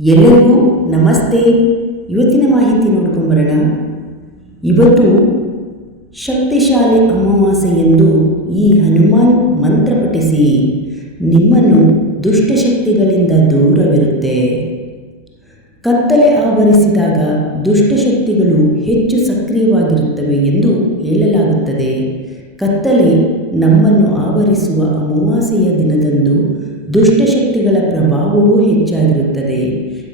ಎಲ್ಲರಿಗೂ ನಮಸ್ತೆ. ಇವತ್ತಿನ ಮಾಹಿತಿ ನೋಡ್ಕೊಂಬರೋಣ. ಇವತ್ತು ಶಕ್ತಿಶಾಲಿ ಅಮಾವಾಸ್ಯೆ ಎಂದು ಈ ಹನುಮಾನ್ ಮಂತ್ರ ಪಠಿಸಿ, ನಿಮ್ಮನ್ನು ದುಷ್ಟಶಕ್ತಿಗಳಿಂದ ದೂರವಿರುತ್ತೆ. ಕತ್ತಲೆ ಆವರಿಸಿದಾಗ ದುಷ್ಟಶಕ್ತಿಗಳು ಹೆಚ್ಚು ಸಕ್ರಿಯವಾಗಿರುತ್ತವೆ ಎಂದು ಹೇಳಲಾಗುತ್ತದೆ. ಕತ್ತಲೆ ನಮ್ಮನ್ನು ಆವರಿಸುವ ಅಮಾವಾಸ್ಯೆಯ ದಿನದಂದು ದುಷ್ಟಶಕ್ತಿಗಳ ಪ್ರಭಾವವೂ ಹೆಚ್ಚಾಗಿರುತ್ತದೆ.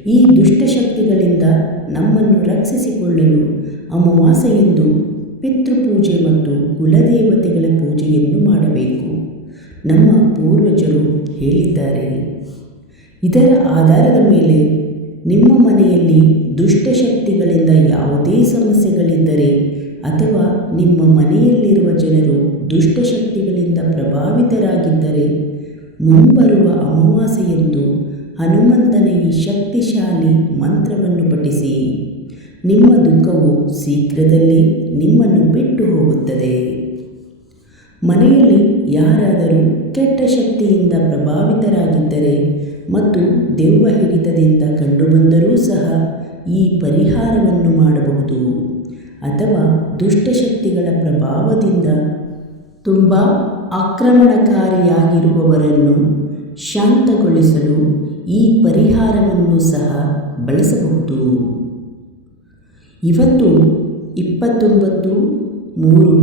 ಈ ದುಷ್ಟಶಕ್ತಿಗಳಿಂದ ನಮ್ಮನ್ನು ರಕ್ಷಿಸಿಕೊಳ್ಳಲು ಅಮಾವಾಸ್ಯೆಯೆಂದು ಪಿತೃಪೂಜೆ ಮತ್ತು ಕುಲದೇವತೆಗಳ ಪೂಜೆಯನ್ನು ಮಾಡಬೇಕು. ನಮ್ಮ ಪೂರ್ವಜರು ಹೇಳಿದ್ದಾರೆ. ಇದರ ಆಧಾರದ ಮೇಲೆ ನಿಮ್ಮ ಮನೆಯಲ್ಲಿ ದುಷ್ಟಶಕ್ತಿಗಳಿಂದ ಯಾವುದೇ ಸಮಸ್ಯೆಗಳಿದ್ದರೆ ಅಥವಾ ನಿಮ್ಮ ಮನೆಯಲ್ಲಿರುವ ಜನರು ದುಷ್ಟಶಕ್ತಿಗಳಿಂದ ಪ್ರಭಾವಿತರಾಗಿದ್ದರೆ ಮುಂಬರುವ ಅಮಾವಾಸ್ಯೆಯಂದು ಹನುಮಂತನ ಈ ಶಕ್ತಿಶಾಲಿ ಮಂತ್ರವನ್ನು ಪಠಿಸಿ, ನಿಮ್ಮ ದುಃಖವು ಶೀಘ್ರದಲ್ಲಿ ನಿಮ್ಮನ್ನು ಬಿಟ್ಟು ಹೋಗುತ್ತದೆ. ಮನೆಯಲ್ಲಿ ಯಾರಾದರೂ ಕೆಟ್ಟ ಶಕ್ತಿಯಿಂದ ಪ್ರಭಾವಿತರಾಗಿದ್ದರೆ ಮತ್ತು ದೆವ್ವ ಹಿಡಿತದಿಂದ ಕಂಡುಬಂದರೂ ಸಹ ಈ ಪರಿಹಾರವನ್ನು ಮಾಡಬಹುದು ಅಥವಾ ದುಷ್ಟಶಕ್ತಿಗಳ ಪ್ರಭಾವದಿಂದ ತುಂಬ ಆಕ್ರಮಣಕಾರಿಯಾಗಿರುವವರನ್ನು ಶಾಂತಗೊಳಿಸಲು ಈ ಪರಿಹಾರವನ್ನು ಸಹ ಬಳಸಬಹುದು. ಇವತ್ತು ಇಪ್ಪತ್ತೊಂಬತ್ತು ಮೂರು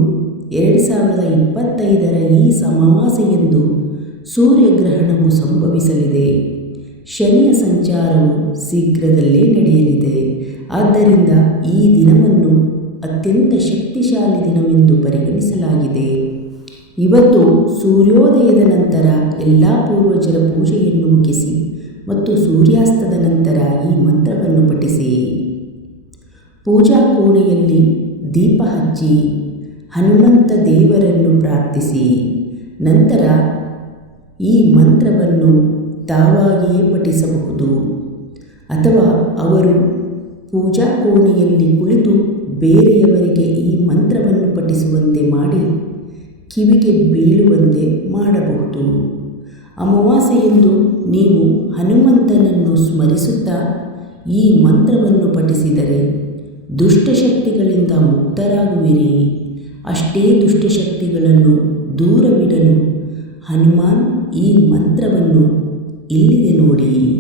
ಎರಡು ಸಾವಿರದ ಇಪ್ಪತ್ತೈದರ ಈ ಸಮಾವಾಸೆಯಂದು ಸೂರ್ಯಗ್ರಹಣವು ಸಂಭವಿಸಲಿದೆ. ಶನಿಯ ಸಂಚಾರವು ಶೀಘ್ರದಲ್ಲೇ ನಡೆಯಲಿದೆ. ಆದ್ದರಿಂದ ಈ ದಿನವನ್ನು ಅತ್ಯಂತ ಶಕ್ತಿಶಾಲಿ ದಿನವೆಂದು ಪರಿಗಣಿಸಲಾಗಿದೆ. ಇವತ್ತು ಸೂರ್ಯೋದಯದ ನಂತರ ಎಲ್ಲ ಪೂರ್ವಜರ ಪೂಜೆಯನ್ನು ಮುಗಿಸಿ ಮತ್ತು ಸೂರ್ಯಾಸ್ತದ ನಂತರ ಈ ಮಂತ್ರವನ್ನು ಪಠಿಸಿ. ಪೂಜಾ ಕೋಣೆಯಲ್ಲಿ ದೀಪ ಹಚ್ಚಿ ಹನುಮಂತ ದೇವರನ್ನು ಪ್ರಾರ್ಥಿಸಿ. ನಂತರ ಈ ಮಂತ್ರವನ್ನು ತಾವಾಗಿಯೇ ಪಠಿಸಬಹುದು. ಅಥವಾ ಅವರು ಪೂಜಾ ಕೋಣೆಯಲ್ಲಿ ಕುಳಿತು ಬೇರೆಯವರಿಗೆ ಈ ಮಂತ್ರವನ್ನು ಪಠಿಸುವಂತೆ ಮಾಡಿ ಕಿವಿಗೆ ಬೀಳುವಂತೆ ಮಾಡಬಹುದು. ಅಮಾವಾಸ್ಯೆಯಂದು ನೀವು ಹನುಮಂತನನ್ನು ಸ್ಮರಿಸುತ್ತಾ ಈ ಮಂತ್ರವನ್ನು ಪಠಿಸಿದರೆ ದುಷ್ಟಶಕ್ತಿಗಳಿಂದ ಮುಕ್ತರಾಗುವಿರಿ. ಅಷ್ಟೇ ದುಷ್ಟಶಕ್ತಿಗಳನ್ನು ದೂರವಿಡಲು ಹನುಮಾನ್ ಈ ಮಂತ್ರವನ್ನು ಇಲ್ಲಿದೆ ನೋಡಿ.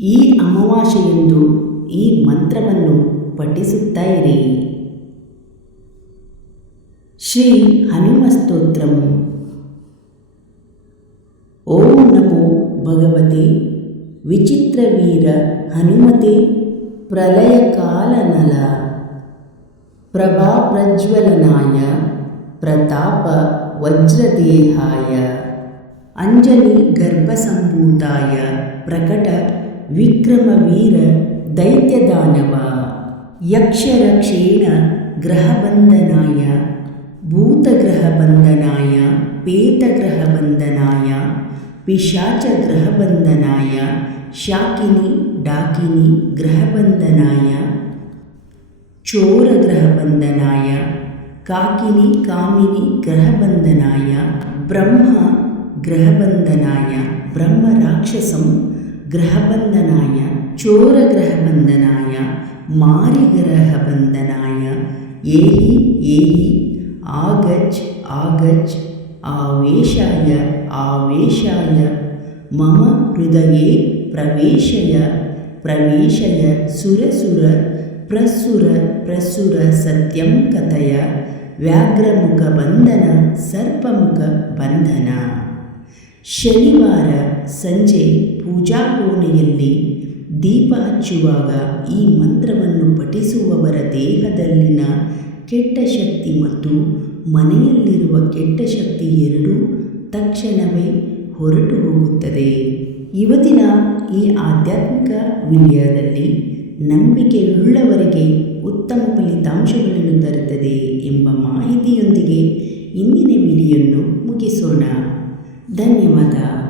ಈ ಅಮಾವಾಸ್ಯೆಯಂದು ಈ ಮಂತ್ರವನ್ನು ಪಠಿಸುತ್ತಾ ಇರಿ. श्री हनुमस्तोत्रम् ॐ नमो भगवते विचित्रवीर हनुमते प्रलयकालनल प्रभाप्रज्वलनाय प्रतापवज्रदेहाय अञ्जलिगर्भसम्भूताय प्रकटविक्रमवीर दैत्यदानव यक्षरक्षेण ग्रहबन्धनाय भूतग्रहबन्धनाय पेतग्रहबन्धनाय पिशाचग्रहबन्धनाय, शाकिनि, डाकिनि ग्रहबन्धनाय, चोरग्रहबन्धनाय, काकिनि, कामिनि ग्रहबन्धनाय ब्रह्म ग्रहबन्धनाय ब्रह्मराक्षसं ग्रहबन्धनाय, चोरग्रहबन्धनाय, मारिग्रहबन्धनाय, एहि एहि ಆಗಚ್ ಆಗಜ್ ಆವೇಶಾಯ ಆವೇಶಾಯ ಮಮ ಹೃದಯೇ ಪ್ರವೇಶಯ ಪ್ರವೇಶಯ ಸುರಸುರ ಪ್ರಸುರ ಪ್ರಸುರ ಸತ್ಯಂ ಕಥಯ ವ್ಯಾಘ್ರಮುಖ ಬಂಧನ ಸರ್ಪಮುಖ ಬಂಧನ. ಶನಿವಾರ ಸಂಜೆ ಪೂಜಾ ಕೋಣೆಯಲ್ಲಿ ದೀಪ ಹಚ್ಚುವಾಗ ಈ ಮಂತ್ರವನ್ನು ಪಠಿಸುವವರ ದೇಹದಲ್ಲಿನ ಕೆಟ್ಟ ಶಕ್ತಿ ಮತ್ತು ಮನೆಯಲ್ಲಿರುವ ಕೆಟ್ಟ ಶಕ್ತಿ ಎರಡೂ ತಕ್ಷಣವೇ ಹೊರಟು ಹೋಗುತ್ತದೆ. ಇವತ್ತಿನ ಈ ಆಧ್ಯಾತ್ಮಿಕ ವಿಡಿಯೋದಲ್ಲಿ ನಂಬಿಕೆಯುಳ್ಳವರಿಗೆ ಉತ್ತಮ ಫಲಿತಾಂಶಗಳನ್ನು ತರುತ್ತದೆ ಎಂಬ ಮಾಹಿತಿಯೊಂದಿಗೆ ಇಂದಿನ ವಿಡಿಯೋನ್ನು ಮುಗಿಸೋಣ. ಧನ್ಯವಾದ.